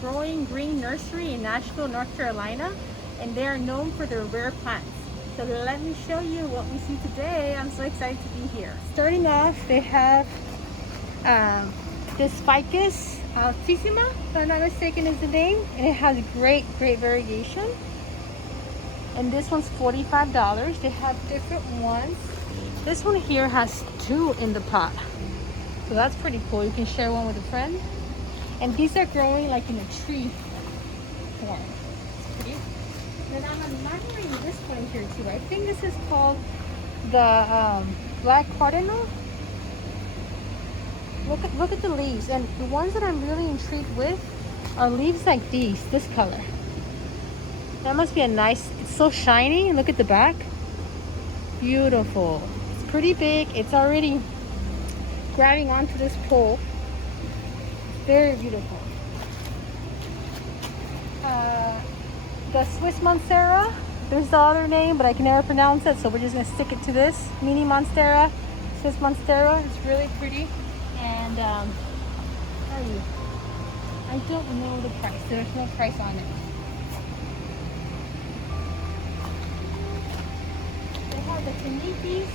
growing green nursery in Nashville, North Carolina, and they are known for their rare plants. So let me show you what we see today. I'm so excited to be here. Starting off, they have this ficus altissima, if I'm not mistaken is the name, and it has great variegation. And this one's $45. They have different ones. This one here has 2 in the pot, so that's pretty cool. You can share one with a friend. And these are growing like in a tree form. It's pretty. And I'm admiring this one here too. I think this is called the black cardinal. Look at the leaves, and the ones that I'm really intrigued with are leaves like these, this color. That must be a nice, it's so shiny. Look at the back. Beautiful. It's pretty big. It's already grabbing onto this pole. Very beautiful. The Swiss Monstera. There's the other name, but I can never pronounce it, so we're just gonna stick it to this. Mini Monstera, Swiss Monstera. It's really pretty. And I don't know the price. There's no price on it. They have the Kanipis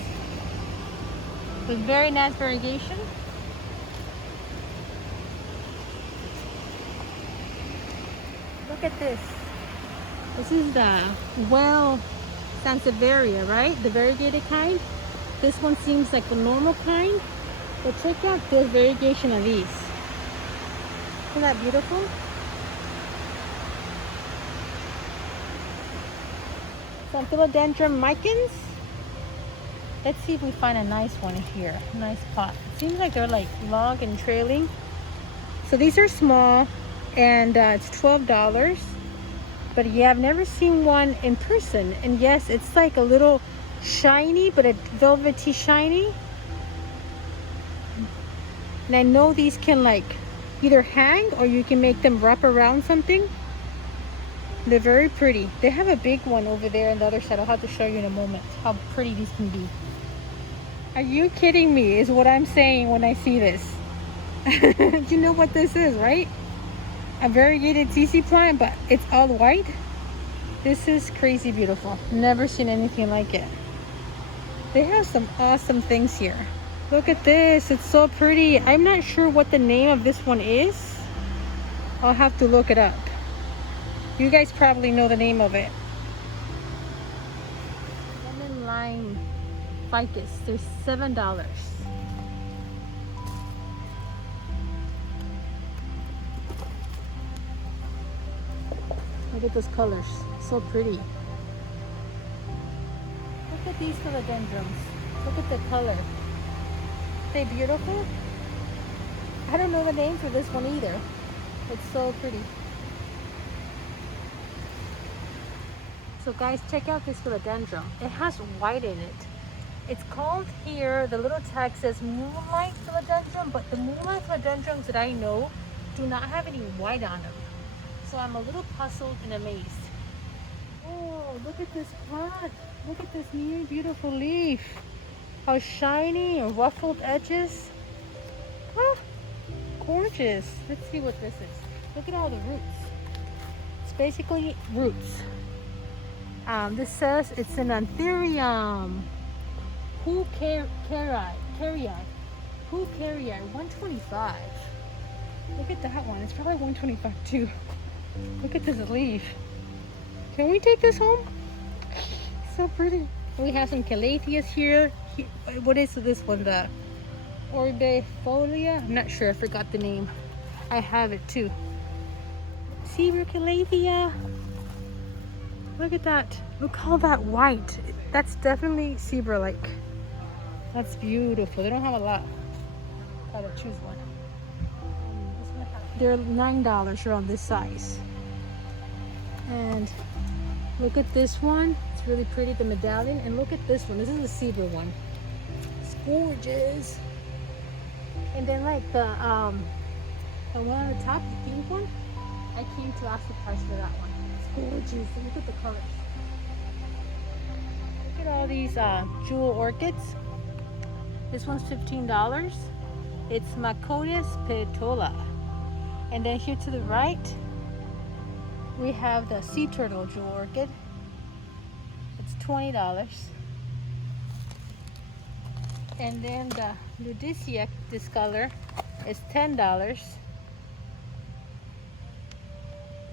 with very nice variegation. Look at this. This is the well Sansevieria, right? The variegated kind. This one seems like the normal kind. But check out the variegation of these. Isn't that beautiful? Some philodendron micans. Let's see if we find a nice one here. Nice pot. It seems like they're like long and trailing. So these are small, and it's $12. But yeah, I've never seen one in person. And yes, it's like a little shiny, but a velvety shiny. And I know these can like either hang or you can make them wrap around something. They're very pretty. They have a big one over there on the other side. I'll have to show you in a moment how pretty these can be. Are you kidding me is what I'm saying when I see this. You know what this is, right? A variegated CC plant, but it's all white. This is crazy beautiful. Never seen anything like it. They have some awesome things here. Look at this. It's so pretty. I'm not sure what the name of this one is. I'll have to look it up. You guys probably know the name of it. Lemon lime ficus. They're $7. Look at those colors. So pretty. Look at these philodendrons. Look at the color. Are they beautiful? I don't know the name for this one either. It's so pretty. So guys, check out this philodendron. It has white in it. It's called here, the little tag says moonlight philodendron, but the moonlight philodendrons that I know do not have any white on them. So I'm a little puzzled and amazed. Oh, look at this plant. Look at this new beautiful leaf. How shiny and ruffled edges. Ah, gorgeous. Let's see what this is. Look at all the roots. It's basically roots. This says it's an anthurium. Humidifiers. 125. Look at that one. It's probably 125 too. Look at this leaf. Can we take this home? So pretty. We have some calatheas here. What is this one? The orbifolia? I'm not sure. I forgot the name. I have it too. Zebra calathea. Look at that. Look all that white. That's definitely zebra-like. That's beautiful. They don't have a lot. Gotta choose one. They're $9 around this size. And look at this one. It's really pretty, the medallion. And look at this one. This is a zebra one. It's gorgeous. And then like the one on the top, the pink one, I came to ask the price for that one. It's gorgeous. Look at the colors. Look at all these jewel orchids. This one's $15. It's Macrame petola. And then here to the right, we have the sea turtle jewel orchid. It's $20. And then the ludicea, this color, is $10.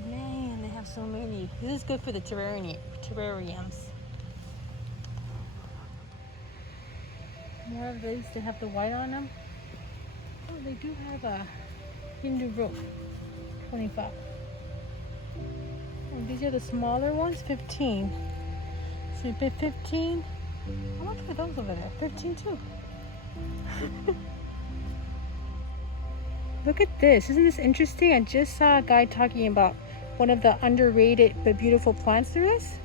Man, they have so many. This is good for the terrariums. More of these. They have the white on them. Oh, they do have a Hindu roof, 25. And these are the smaller ones, 15. So you pay 15. How much are those over there? 15 too. Look at this. Isn't this interesting? I just saw a guy talking about one of the underrated but beautiful plants there is.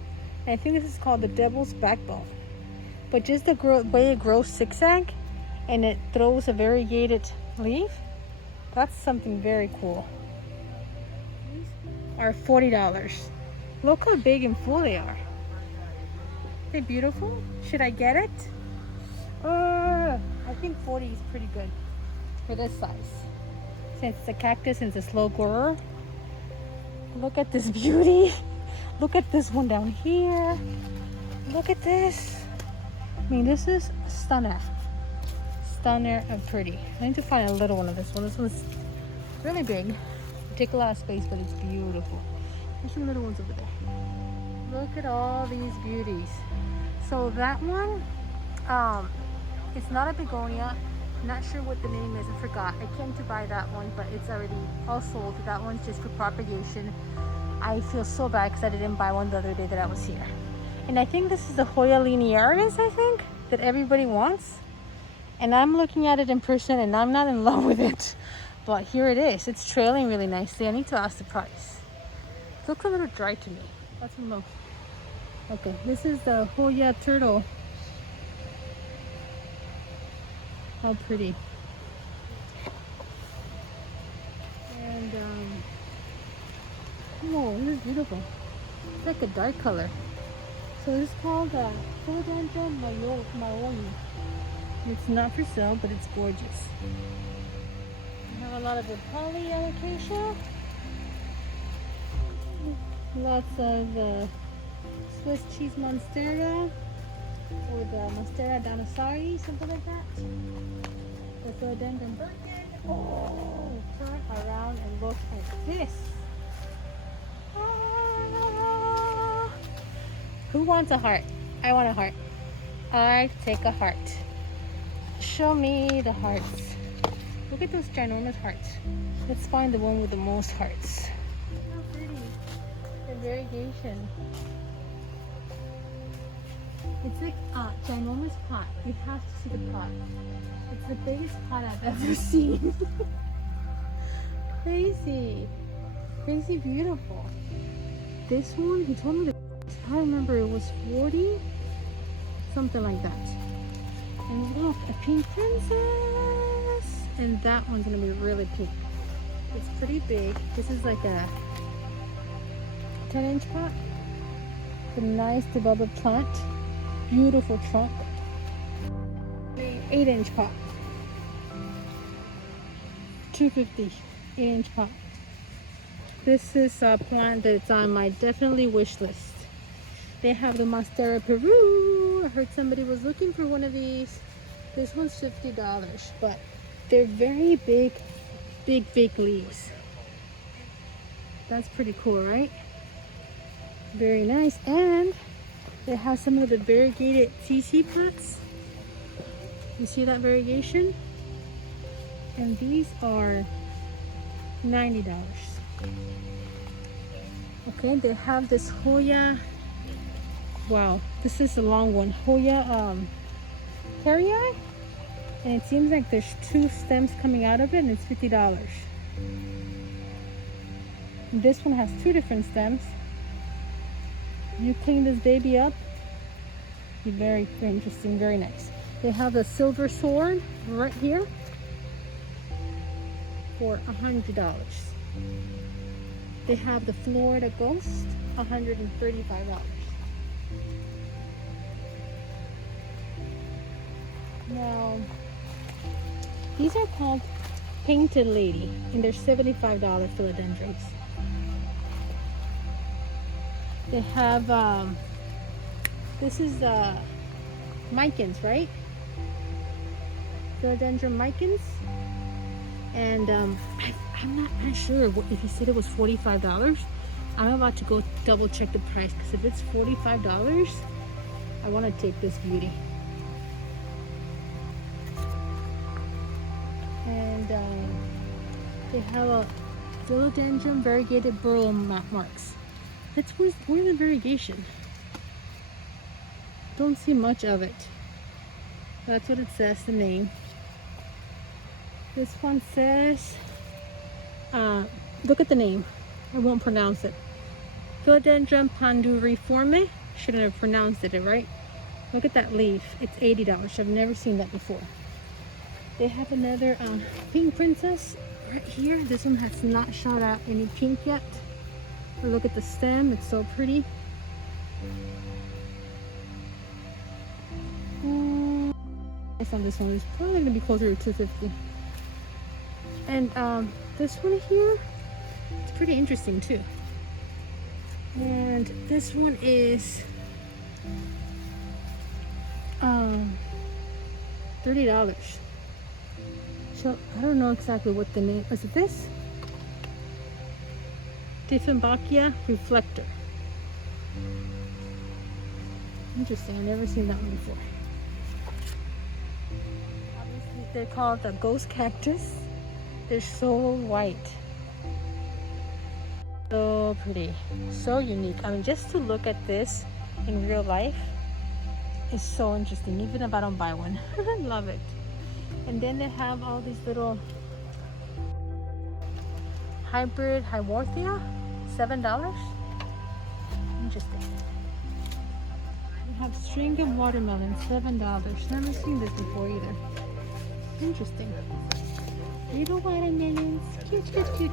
And I think this is called the devil's backbone. But just the way it grows zigzag and it throws a variegated leaf, that's something very cool. These are $40. Look how big and full they are. They're beautiful. Should I get it? I think 40 is pretty good for this size. Since it's a cactus and it's a slow grower. Look at this beauty. Look at this one down here. Look at this. I mean, this is stunner. Stunner and pretty. I need to find a little one of this one. This one's really big. Take a lot of space, but it's beautiful. There's some little ones over there. Look at all these beauties. So that one, it's not a begonia. Not sure what the name is. I forgot. I came to buy that one, but it's already all sold. That one's just for propagation. I feel so bad because I didn't buy one the other day that I was here. And I think this is the Hoya linearis, I think, that everybody wants. And I'm looking at it in person and I'm not in love with it. But here it is. It's trailing really nicely. I need to ask the price. It looks a little dry to me. Let's look. Okay, this is the Hoya turtle. How pretty. And, oh, this is beautiful. It's like a dark color. So this is called Philodendron Maoi. It's not for sale, but it's gorgeous. We have a lot of the poly alocasia. Lots of Swiss cheese monstera, or the monstera danosari, something like that. The philodendron birkin. Oh, turn around and look at this. Who wants a heart? I want a heart. I take a heart. Show me the hearts. Look at those ginormous hearts. Let's find the one with the most hearts. How pretty. The variegation. It's like a ginormous pot. You have to see the pot. It's the biggest pot I've ever seen. Crazy. Crazy beautiful. This one, he told me that I remember it was 40, something like that. And look, a pink princess. And that one's gonna be really pink. It's pretty big. This is like a 10-inch pot. A nice developed plant. Beautiful trunk. 8-inch pot. $250. 8-inch pot. This is a plant that's on my definitely wish list. They have the Monstera Peru. I heard somebody was looking for one of these. This one's $50, but they're very big, big leaves. That's pretty cool, right? Very nice. And they have some of the variegated CC plants. You see that variegation? And these are $90. Okay, they have this Hoya. Wow, this is a long one. Hoya carrii, and it seems like there's 2 stems coming out of it, and it's $50. And this one has 2 different stems. You clean this baby up, very interesting, very nice. They have the silver sword right here for $100. They have the Florida Ghost, $135. Now, these are called Painted Lady, and they're $75 philodendrons. They have this is micans, right? Philodendron micans, and I'm not sure if he said it was $45. I'm about to go double check the price, because if it's $45, I want to take this beauty. And they have a philodendron variegated burl marks. That's where's the variegation? Don't see much of it. That's what it says, the name. This one says, look at the name. I won't pronounce it. Philodendron panduriforme. Shouldn't have pronounced it right. Look at that leaf. It's $80. I've never seen that before. They have another pink princess right here. This one has not shot out any pink yet. But look at the stem. It's so pretty. It's on this one. It's probably going to be closer to $250. And this one here, it's pretty interesting too. And this one is $30. So I don't know exactly what the name is. It this? Dieffenbachia reflector. Interesting. I've never seen that one before. Obviously, they're called the ghost cactus. They're so white. So pretty. So unique. I mean, just to look at this in real life is so interesting, even if I don't buy one. I love it. And then they have all these little hybrid Hyworthia, $7. Interesting. We have string of watermelon, $7. Never seen this before either. Interesting. Little watermelons, cute, cute, cute.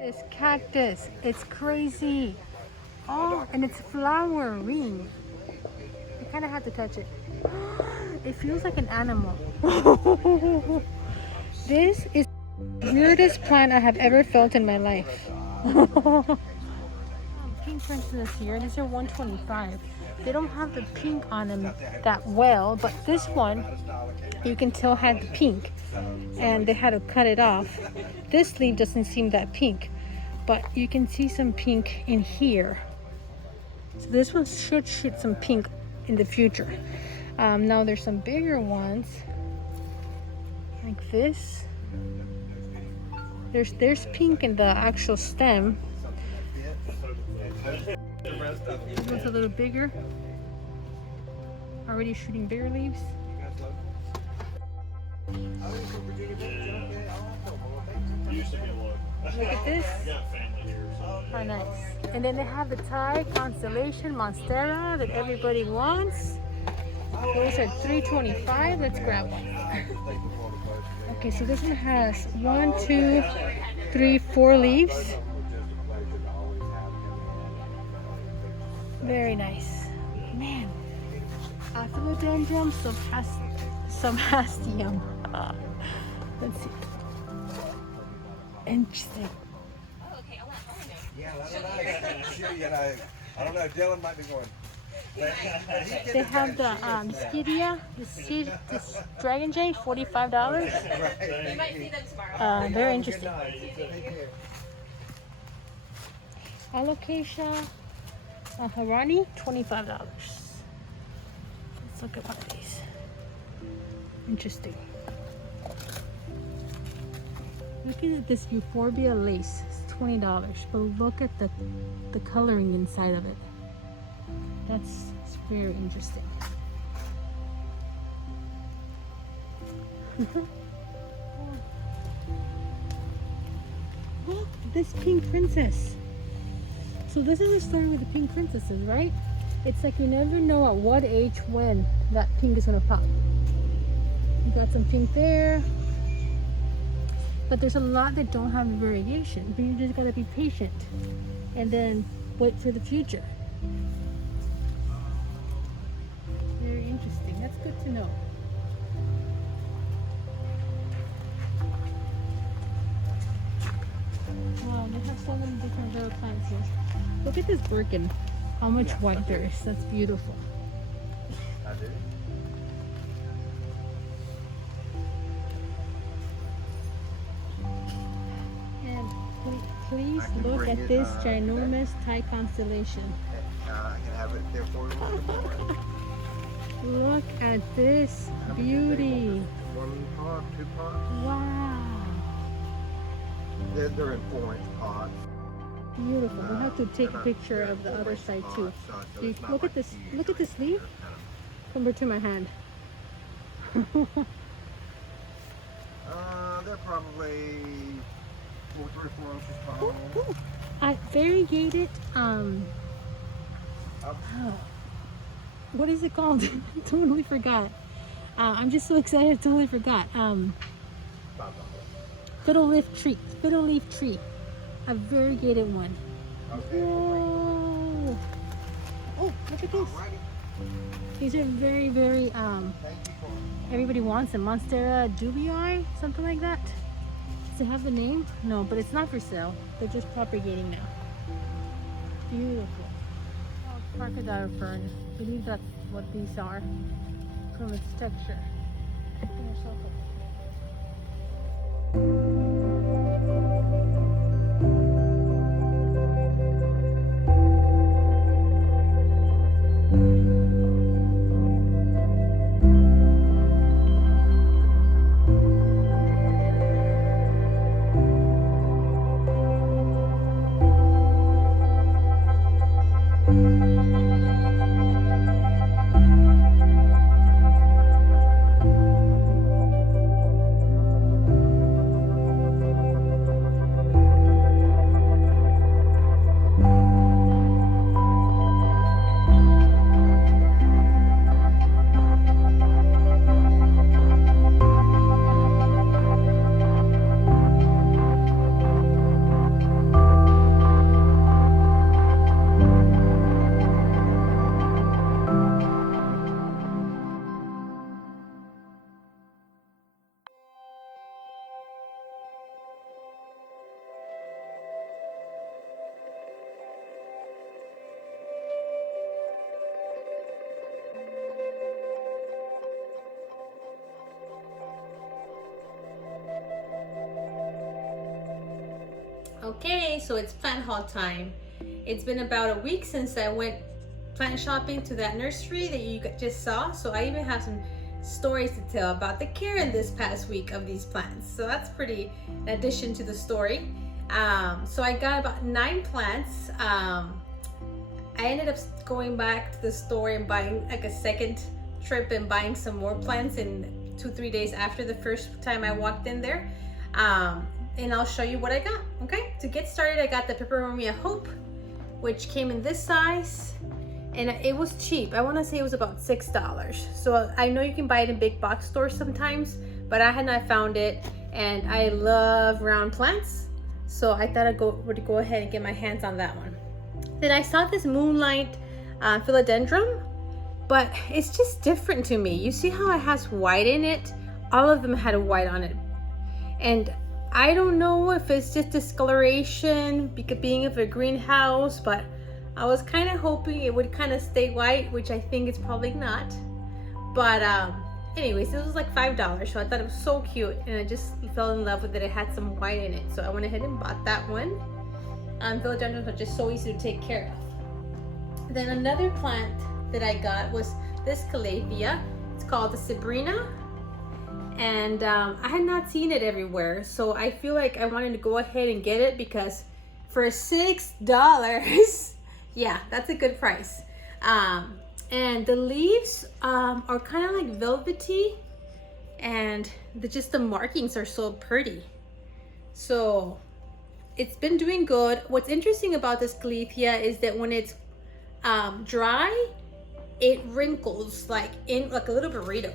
This cactus, it's crazy. Oh, and it's flowering. You kind of have to touch it. It feels like an animal. This is the weirdest plant I have ever felt in my life. Pink princess here. These are $125. They don't have the pink on them that well, but this one you can tell had the pink, and they had to cut it off. This leaf doesn't seem that pink, but you can see some pink in here. So this one should shoot some pink in the future. Now there's some bigger ones like this. There's pink in the actual stem. This one's a little bigger. Already shooting bigger leaves. Look at this. How nice. And then they have the Thai Constellation Monstera that everybody wants. Those are $3.25. Let's grab one. Okay, so this one has 1, 2, 3, 4 leaves. Very nice. Man. Philodendron subhastium. Let's see. Interesting. Yeah, I don't know. Dylan might be going. They have the Skidia, this dragon jade, $45. You might see them tomorrow. Very interesting. Alocasia Harani, $25. Let's look at one of these. Interesting. Look at this euphorbia lace. It's $20. But look at the coloring inside of it. That's very interesting. Look, this pink princess. So this is a story with the pink princesses, right? It's like you never know at what age when that pink is gonna pop. You got some pink there. But there's a lot that don't have variegation, but you just gotta be patient and then wait for the future. Very interesting. That's good to know. Wow, they have so many different little plants here. Look at this Birkin. How much white there is. That's beautiful. I do. And please look at this ginormous Thai constellation. I can have it there for you. Look at this beauty. 1 pot, 2 pots. Wow. They're in 4-inch pots. Beautiful. We'll have to take a picture of the other side too. Look at this. Look at this leaf compared to my hand. They're probably 3 or 4 inches tall. Variegated. What is it called? Totally forgot. I'm just so excited. Totally forgot. Fiddle leaf tree. A variegated one. Okay. Whoa. Oh, look at this. These are very, very, everybody wants them. Monstera dubii, something like that. Does it have the name? No, but it's not for sale. They're just propagating now. Beautiful. Oh, crocodile fern. I believe that's what these are from its texture. They're so cool. Okay, so it's plant haul time. It's been about a week since I went plant shopping to that nursery that you just saw, so I even have some stories to tell about the care in this past week of these plants. So that's pretty, in addition to the story. So I got about 9 plants. I ended up going back to the store and buying like a second trip and buying some more plants in 2-3 days after the first time I walked in there. And I'll show you what I got. Okay, to get started, I got the Peperomia Hope, which came in this size, and it was cheap. I want to say it was about $6. So I know you can buy it in big box stores sometimes, but I had not found it, and I love round plants, so I thought I'd go ahead and get my hands on that one. Then I saw this Moonlight Philodendron, but it's just different to me. You see how it has white in it? All of them had a white on it, and I don't know if it's just discoloration because being of a greenhouse, but I was kind of hoping it would kind of stay white, which I think it's probably not. But anyways, this was like $5, so I thought it was so cute, and I just fell in love with it. It had some white in it, so I went ahead and bought that one. Philodendrons are just so easy to take care of. Then another plant that I got was this Calathea. It's called the Sabrina. And I had not seen it everywhere, so I feel like I wanted to go ahead and get it because for $6, yeah, that's a good price. And the leaves are kind of like velvety, and just the markings are so pretty. So it's been doing good. What's interesting about this caletheia is that when it's dry, it wrinkles like in like a little burrito.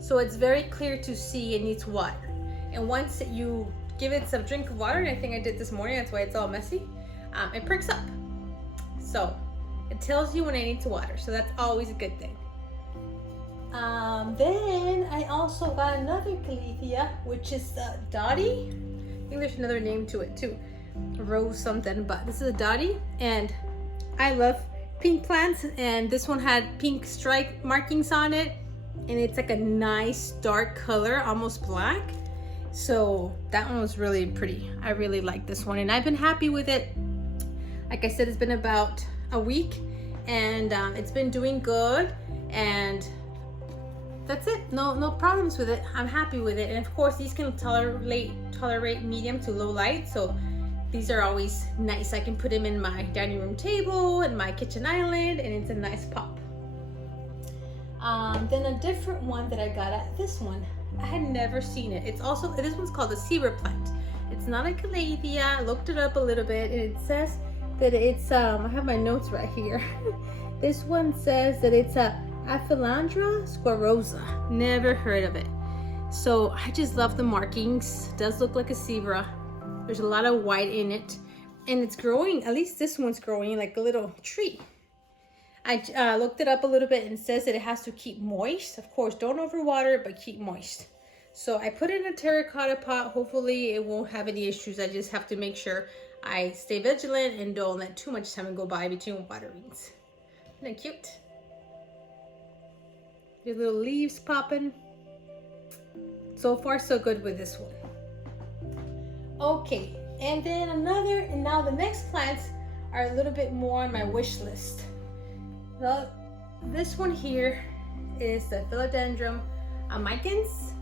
So it's very clear to see it needs water. And once you give it some drink of water, and I think I did this morning, that's why it's all messy, it perks up. So it tells you when I need to water. So that's always a good thing. Then I also got another caletheia, which is Dottie. I think there's another name to it too, Rose something, but this is a Dottie, and I love pink plants, and this one had pink stripe markings on it, and it's like a nice dark color, almost black. So that one was really pretty. I really like this one, and I've been happy with it. Like I said, it's been about a week, and it's been doing good, and that's it. No problems with it. I'm happy with it. And of course, these can tolerate medium to low light, so these are always nice. I can put them in my dining room table and my kitchen island, and it's a nice pop. Then a different one that I got at this one, I had never seen it. It's also, this one's called a zebra plant. It's not a caletheia. I looked it up a little bit, and it says that it's I have my notes right here. This one says that it's a Aphelandra squarosa. Never heard of it. So I just love the markings. It does look like a zebra. There's a lot of white in it, and it's growing, at least this one's growing like a little tree. I looked it up a little bit, and it says that it has to keep moist. Of course, don't overwater it, but keep moist. So I put it in a terracotta pot. Hopefully it won't have any issues. I just have to make sure I stay vigilant and don't let too much time go by between waterings. Isn't that cute? Your little leaves popping. So far so good with this one. Okay, and then and now the next plants are a little bit more on my wish list. Well, this one here is the Philodendron amicans,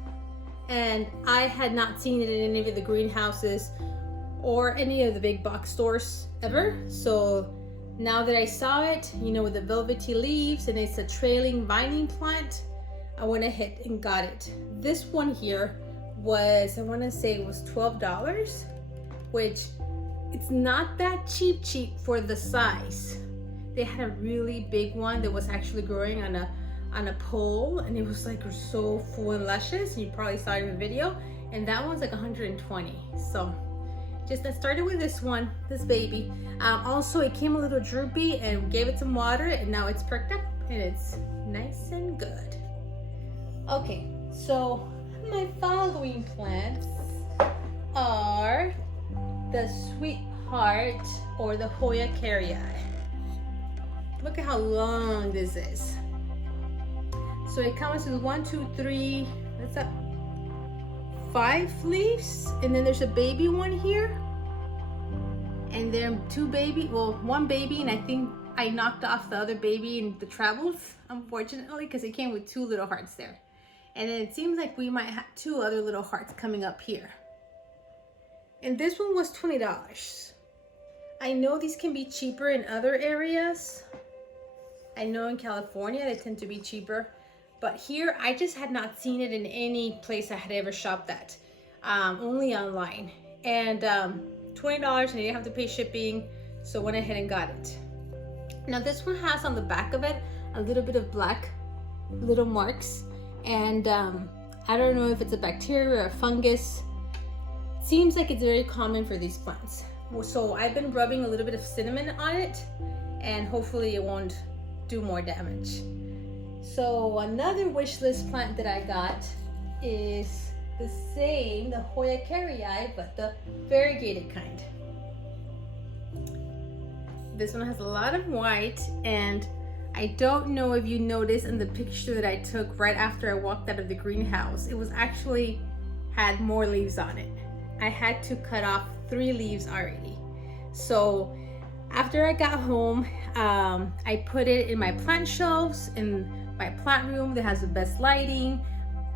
and I had not seen it in any of the greenhouses or any of the big box stores ever. So now that I saw it, you know, with the velvety leaves, and it's a trailing vining plant, I went ahead and got it. This one here was, I want to say it was $12, which it's not that cheap for the size. They had a really big one that was actually growing on a pole, and it was like so full and luscious. You probably saw it in the video, and that one's like 120. So just I started with this one, this baby. Also, it came a little droopy, and gave it some water, and now it's perked up and it's nice and good. Okay, so my following plants are the Sweetheart, or the Hoya carrii. Look at how long this is. So it comes with 1, 2, 3, that's up 5 leaves, and then there's a baby one here, and then one baby, and I think I knocked off the other baby in the travels, unfortunately, because it came with 2 little hearts there. And then it seems like we might have 2 other little hearts coming up here. And this one was $20. I know these can be cheaper in other areas. I know in California they tend to be cheaper, but here I just had not seen it in any place I had ever shopped at, only online. And $20, and I didn't have to pay shipping, so went ahead and got it. Now this one has on the back of it a little bit of black little marks, and I don't know if it's a bacteria or a fungus. Seems like it's very common for these plants. So I've been rubbing a little bit of cinnamon on it, and hopefully it won't do more damage. So another wish list plant that I got is the same, the Hoya carrii, but the variegated kind. This one has a lot of white, and I don't know if you noticed in the picture that I took right after I walked out of the greenhouse, it was actually had more leaves on it. I had to cut off 3 leaves already. So after I got home, I put it in my plant shelves in my plant room that has the best lighting,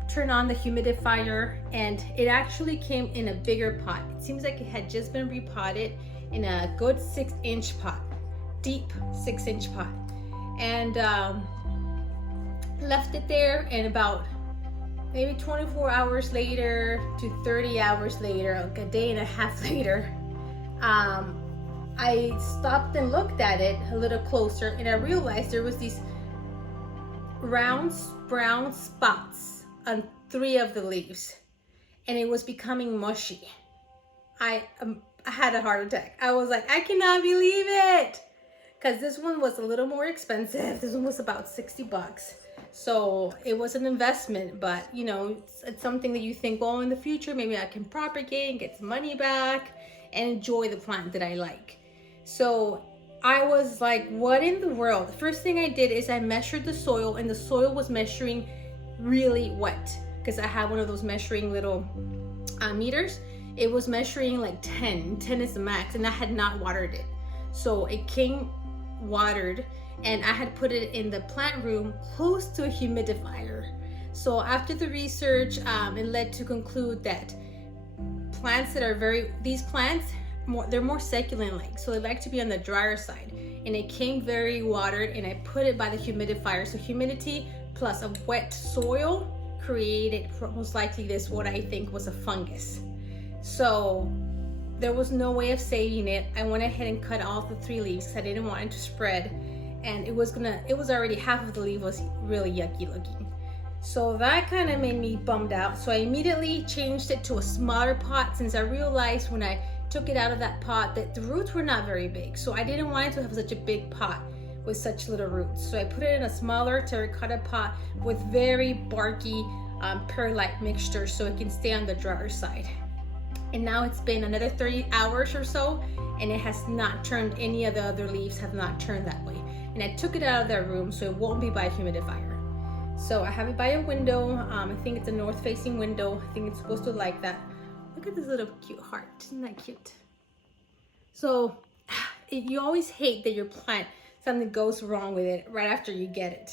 turn on the humidifier, and it actually came in a bigger pot. It seems like it had just been repotted in a good 6-inch pot, deep 6-inch pot. And left it there, and about maybe 24 hours later to 30 hours later, like a day and a half later, I stopped and looked at it a little closer, and I realized there was these round brown spots on 3 of the leaves, and it was becoming mushy. I had a heart attack. I was like, I cannot believe it, because this one was a little more expensive. This one was about 60 bucks. So it was an investment, but you know, it's something that you think, well, in the future, maybe I can propagate and get some money back and enjoy the plant that I like. So I was like, what in the world? The first thing I did is I measured the soil, and the soil was measuring really wet, because I have one of those measuring little meters. It was measuring like 10 is the max, and I had not watered it. So it came watered, and I had put it in the plant room close to a humidifier. So after the research, it led to conclude that plants that are these plants, they're more succulent like, so they like to be on the drier side. And it came very watered, and I put it by the humidifier. So humidity plus a wet soil created most likely this, what I think was a fungus. So there was no way of saving it. I went ahead and cut off the 3 leaves because I didn't want it to spread, and it was already half of the leaf was really yucky looking. So that kind of made me bummed out. So I immediately changed it to a smaller pot, since I realized when I took it out of that pot that the roots were not very big. So I didn't want it to have such a big pot with such little roots. So I put it in a smaller terracotta pot with very barky perlite mixture, so it can stay on the drier side. And now it's been another 30 hours or so, and it has not turned, any of the other leaves have not turned that way. And I took it out of that room, so it won't be by a humidifier. So I have it by a window. I think it's a north facing window. I think it's supposed to like that. Look at this little cute heart, isn't that cute? So you always hate that your plant, something goes wrong with it right after you get it.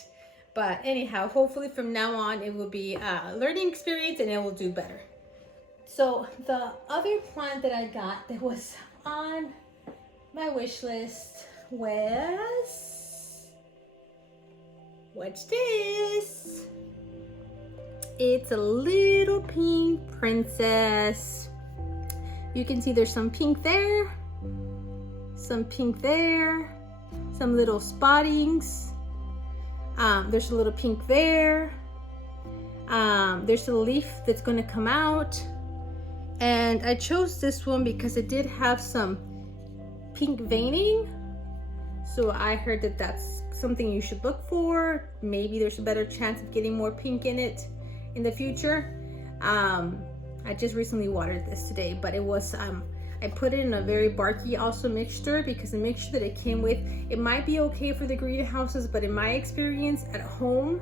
But anyhow, hopefully from now on it will be a learning experience, and it will do better. So the other plant that I got that was on my wish list was, what's this? It's a little pink princess. You can see there's some pink there, some pink there, some little spottings. There's a little pink there. There's a leaf that's going to come out. And I chose this one because it did have some pink veining. So I heard that that's something you should look for. Maybe there's a better chance of getting more pink in it in the future. I just recently watered this today, but it was, I put it in a very barky also mixture, because the mixture that it came with, it might be okay for the greenhouses, but in my experience at home,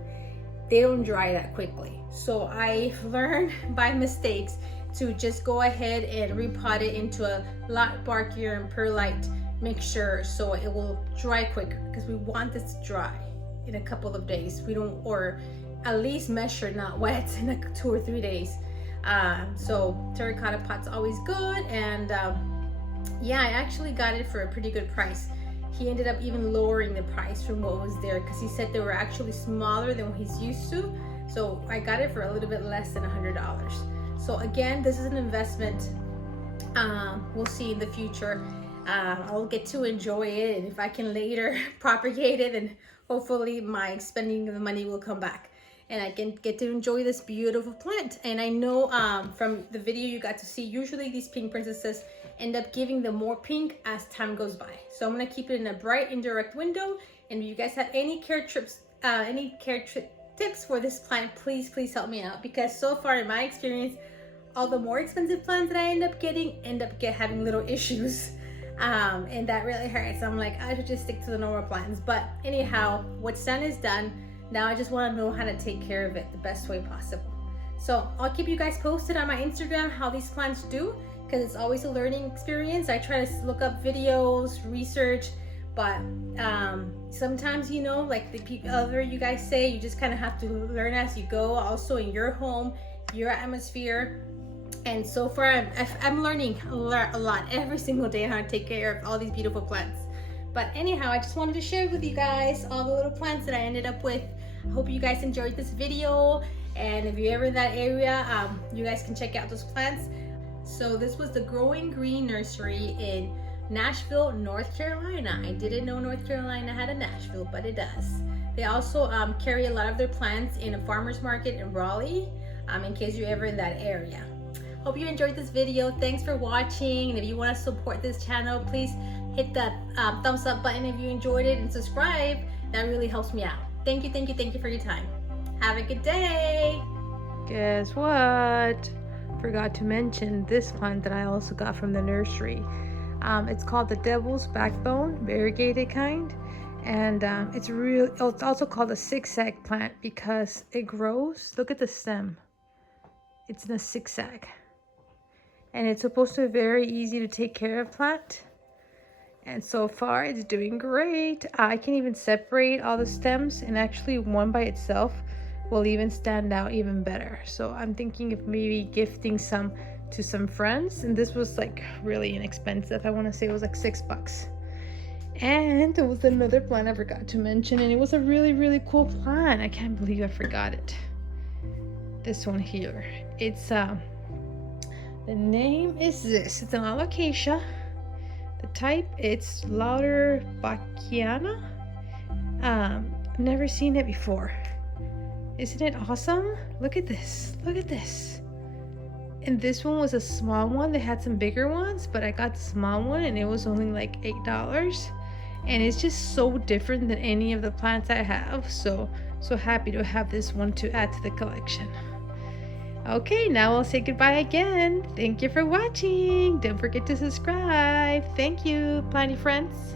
they don't dry that quickly. So I learned by mistakes to just go ahead and repot it into a lot barkier and perlite mixture, so it will dry quicker, because we want this to dry in a couple of days. We don't, or at least measure not wet in like 2 or 3 days. So terracotta pot's always good. And yeah, I actually got it for a pretty good price. He ended up even lowering the price from what was there, because he said they were actually smaller than what he's used to. So I got it for a little bit less than $100. So again, this is an investment. We'll see in the future. I'll get to enjoy it, and if I can later propagate it, then hopefully my spending the money will come back and I can get to enjoy this beautiful plant. And I know from the video you got to see, usually these pink princesses end up giving them more pink as time goes by. So I'm gonna keep it in a bright indirect window. And if you guys have any care tips for this plant, please help me out, because so far in my experience, all the more expensive plants that I end up having little issues. And that really hurts. I'm like, I should just stick to the normal plants. But anyhow, what's done is done. Now I just want to know how to take care of it the best way possible. So I'll keep you guys posted on my Instagram how these plants do, because it's always a learning experience. I try to look up videos, research, but sometimes, you know, like you guys say, you just kind of have to learn as you go, also in your home, your atmosphere. And so far I'm learning a lot every single day on how to take care of all these beautiful plants. But anyhow, I just wanted to share with you guys all the little plants that I ended up with. I hope you guys enjoyed this video, and if you're ever in that area, you guys can check out those plants. So this was the Growing Green Nursery in Nashville, North Carolina. I didn't know North Carolina had a Nashville, but it does. They also carry a lot of their plants in a farmer's market in Raleigh, in case you're ever in that area. Hope you enjoyed this video. Thanks for watching. And if you want to support this channel, please hit that thumbs up button if you enjoyed it and subscribe. That really helps me out. Thank you, thank you, thank you for your time. Have a good day. Guess what? Forgot to mention this plant that I also got from the nursery. It's called the Devil's Backbone, variegated kind. And it's also called a zigzag plant because it grows. Look at the stem. It's in a zigzag. And it's supposed to be very easy to take care of plant. And so far it's doing great. I can even separate all the stems, and actually one by itself will even stand out even better. So I'm thinking of maybe gifting some to some friends. And this was like really inexpensive. I want to say it was like $6. And there was another plant I forgot to mention, and it was a really cool plant. I can't believe I forgot it. This one here. It's the name is this. It's an alocasia. The type, it's Lauterbachia. I've never seen it before. Isn't it awesome? Look at this. Look at this. And this one was a small one. They had some bigger ones, but I got the small one and it was only like $8. And it's just so different than any of the plants I have. So happy to have this one to add to the collection. Okay, now I'll say goodbye again. Thank you for watching. Don't forget to subscribe. Thank you, planty friends.